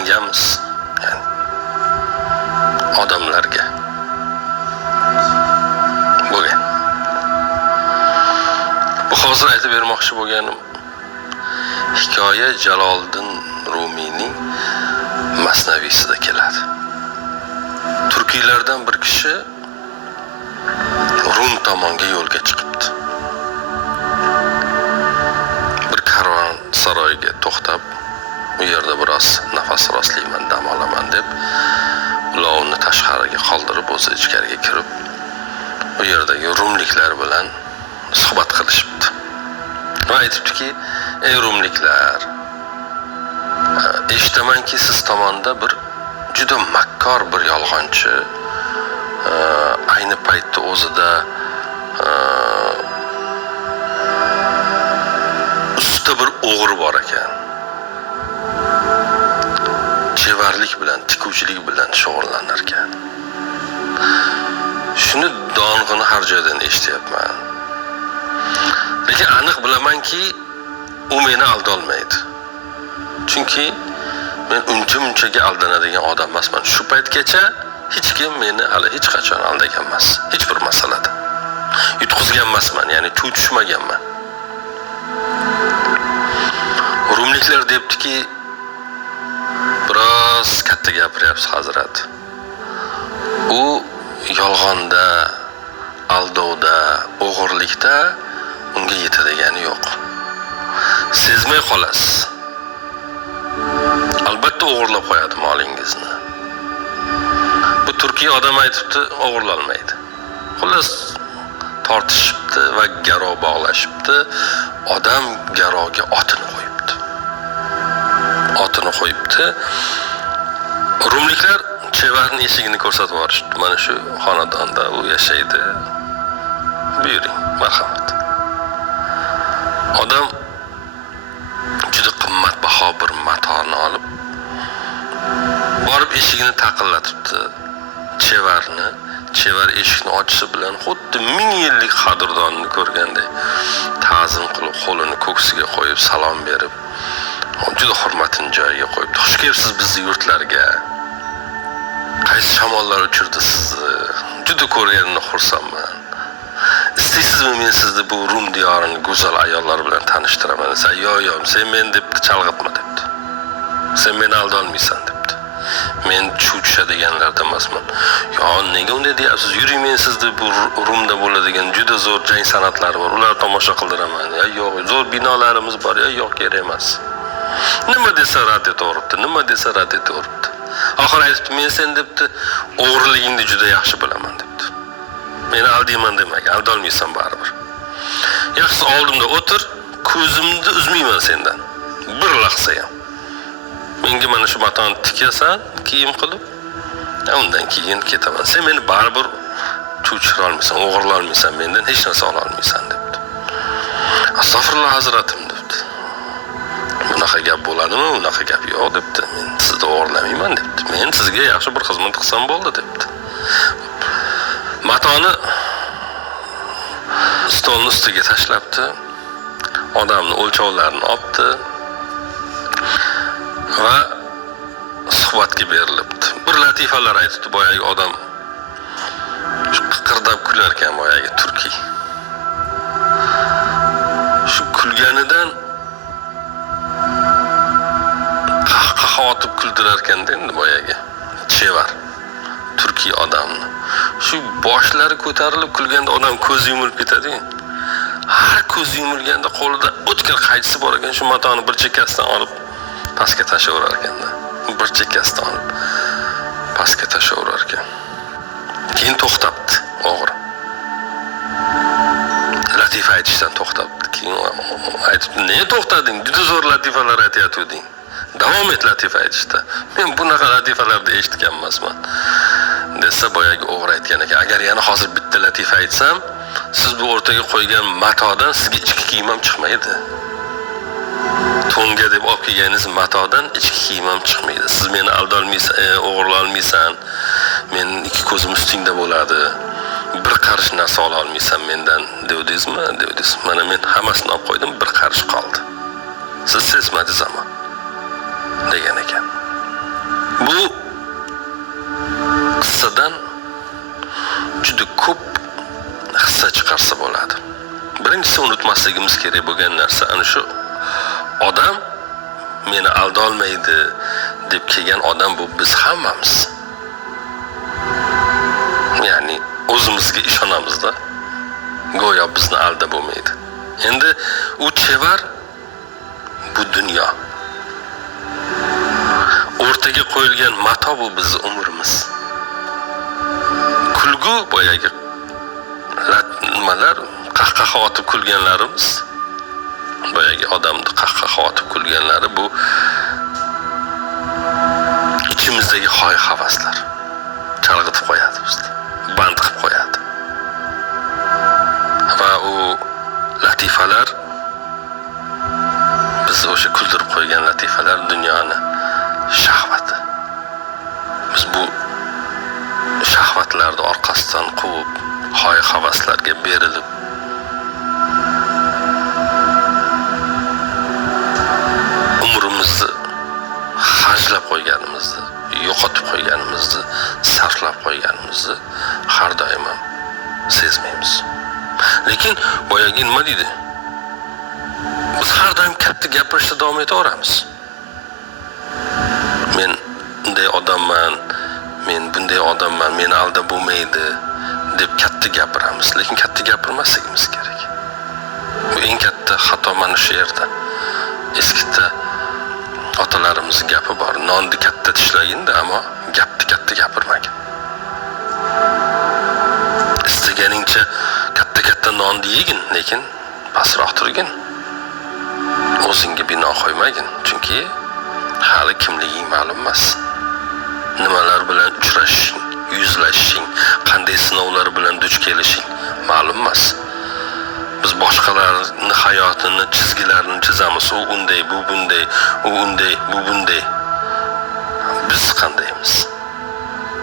aldanganmiz. Ya'ni odamlarga bo'lgan. Bu hozir aytib bermoqchi bo'lganim hikoya Jaloliddin Rumiyning Masnaviysida keladi. Turkiylardan bir kishi Rum tomonga yo'lga chiqibdi. Bir karvon saroyiga to'xtab, u yerda biroz nafas rostlayman, dam olaman deb ulovni tashqariga qoldirib, o'zi ichkariga kirib, u yerdagi rumliklar bilan suhbat qilishibdi. Va aytibdiki, ey rumliklar, eshitamanki siz tomonda bir juda makkor bir yolg'onchi, ayni paytda o'zida usta bir o'g'ri bor ekan. Chevarlik bilan, tikuvchilik bilan shug'ullanar ekan. Shuni dong'ini har joydan eshityapman. Lekin aniq bilamanki, u meni aldolmaydi. Chunki men uncha-munchaga aldanadigan odam emasman. Shu paytgacha hech kim meni hali hech qachon aldagan emas. Hech bir masalada. Yutqizgan emasman, ya'ni chuv tushmaganman. Rumliklar debdiki, biroz katta gapiryapsiz hazrat. U yolg'onda, aldovda, o'g'irlikda unga yetadigani yo'q. Sezmay qolasiz. Albatta o'g'irlab qo'yadi molingizni. Bu Turkiya odam aytibdi, o'g'irlolmaydi. Xullas tortishibdi va garov bog'lashibdi. Odam garovga otini qo'yibdi. Otini qo'yibdi. Rumliklar chevarning eshigini ko'rsatib yuborishdi. Mana shu xonadonda u yashaydi. Buyuring, marhamat. Odam juda qimmatbaho bir matoni olib borib eshigini taqillatibdi. Chevar eshikni ochishi bilan xuddi 1000 yillik qadrdonni ko'rganday ta'zim qilib, qo'lini ko'ksiga qo'yib salom berib, juda hurmatini joyiga qo'yibdi. Xush kelibsiz bizning yurtlarga. Qaysi shamollar uchirdi sizni? Juda ko'rganimdan xursandman. İsteysizmi men sizni bu Rum diyorini go'zal ayollar bilan tanishtiraman desa, yo'q, sen men deb chalg'itma debdi. Sen meni aldolmaysan debdi. Men chuv tushadiganlardan emasman. Yo, nega unday deyapsiz? Yuring, men sizni bu Rumda bo'ladigan juda zo'r jang san'atlari bor. Ular tomosha qildiraman. Ya yo'q, zo'r binolarimiz bor. Ya yo'q, kerak emas. Nima desa rad etaveribdi. Oxir aytibdi, men sen debdi, o'g'riligingni juda yaxshi bilaman debdi. Meni aldayman demagan, aldolmaysan baribir. Yaxshisi oldimda o'tir, ko'zimni uzmayman sendan. Bir lahza ham. Menga mana shu matoni tikasan, kiyim qilib, undan keyin ketaman. Sen meni baribir chuchira olmaysan, o'g'irla olmaysan, mendan hech narsa ola olmaysan debdi. Astag'firulloh hazratim debdi. Bunaqa gap bo'ladimi? Unaqa gap yo'q debdi. Men sizni o'g'irlamayman debdi. Men sizga yaxshi bir xizmat qilsam bo'ldi debdi. Matoni stolning ustiga tashlabdi. Odamning o'lchovlarini olibdi va suhbatga berilibdi. Bir latifalar aytibdi, boyagi odam qiqirlab kular ekan, boyagi turkiy. Shu kulganidan qahqaha otib kuldirar ekanda endi boyagi chevar turkiy odamni. Shu boshlari ko'tarilib kulganda odam ko'zi yumilib ketadi. Har ko'zi yumilganda qo'lida o'tkir qaychisi bor ekan, shu matoni bir chekkasidan olib pastga tashlayverar ekanda. Bir chekkasidan olib pastga tashlayverar ekan. Keyin to'xtabdi o'g'ri. Latifa aytishdan to'xtabdi. Keyin aytibdi, "Nega to'xtading? Juda zo'r latifalar aytayotganding. Davom et latifa aytishda. Men bunaqa latifalarni eshitgan emasman." desa, boyagi o'g'ri aytgan ekan, "Agar yana hozir bitta latifa aytsam, siz bu o'rtaga qo'ygan matodan sizga ichki kiyim ham chiqmaydi. To'nga deb olib kelganingiz matodan ichki kiyim ham chiqmaydi. Siz meni aldolmaysan, o'g'irlolmaysan. Mening ikki ko'zim ustingda bo'ladi. Bir qarish narsa ola olmaysan mendan devdingizmi? Devdingiz. Mana men hammasini olib qo'ydim, bir qarish qoldi. Siz sezmadingiz ama." degan ekan. Bu qissadan juda ko'p hissa chiqarsa bo'ladi. Birinchisi unutmasligimiz kerak bo'lgan narsa ana shu odam meni aldolmaydi deb kelgan odam bu biz hammamiz. Ya'ni o'zimizga ishonamizda. Go'yo bizni aldab bo'lmaydi. Endi u chevar bu dunyo. O'rtaga qo'yilgan mato bu bizning umrimiz. Kulgu boyagi nimalar qahqaha otib kulganlarimiz, boyagi odamni qahqaha otib kulganlari bu ichimizdagi hoy-havaslar chalg'itib qo'yadi bizni, band qilib qo'yadi. Va u latifalar, biz o'sha kuldirib qo'ygan latifalar dunyoni shahvati. Biz bu shahvatlarni orqasidan quvib, hoy-havaslarga berilib umrimizni hajlab qo'yganimizni, yo'qotib qo'yganimizni, sarflab qo'yganimizni har doim sezmaymiz. Lekin boyagi nima deydi? Biz har doim katta gapirishda davom etaveramiz. Men bunday odamman, men bunday odamman, meni aldab bo'lmaydi deb katta gapiramiz, lekin katta gapirmasligimiz kerak. Bu eng katta xato mana shu yerda. Eskida otalarimiz gapi bor. Nonni katta tishlaginda, ammo gapni katta gapirmagin. Istaganingcha katta nonni yegin, lekin pastroq turgin. O'zingga bino qo'ymagin, chunki hali kimliging ma'lum emas. Nimalar bilan uchrashing, yuzlashing, qanday sinovlar bilan duch kelishing ma'lum emas. Biz boshqalarning hayotini, chizgilarini chizamiz. U unday, bu bunday, u unday, bu bunday. Biz qandaymiz?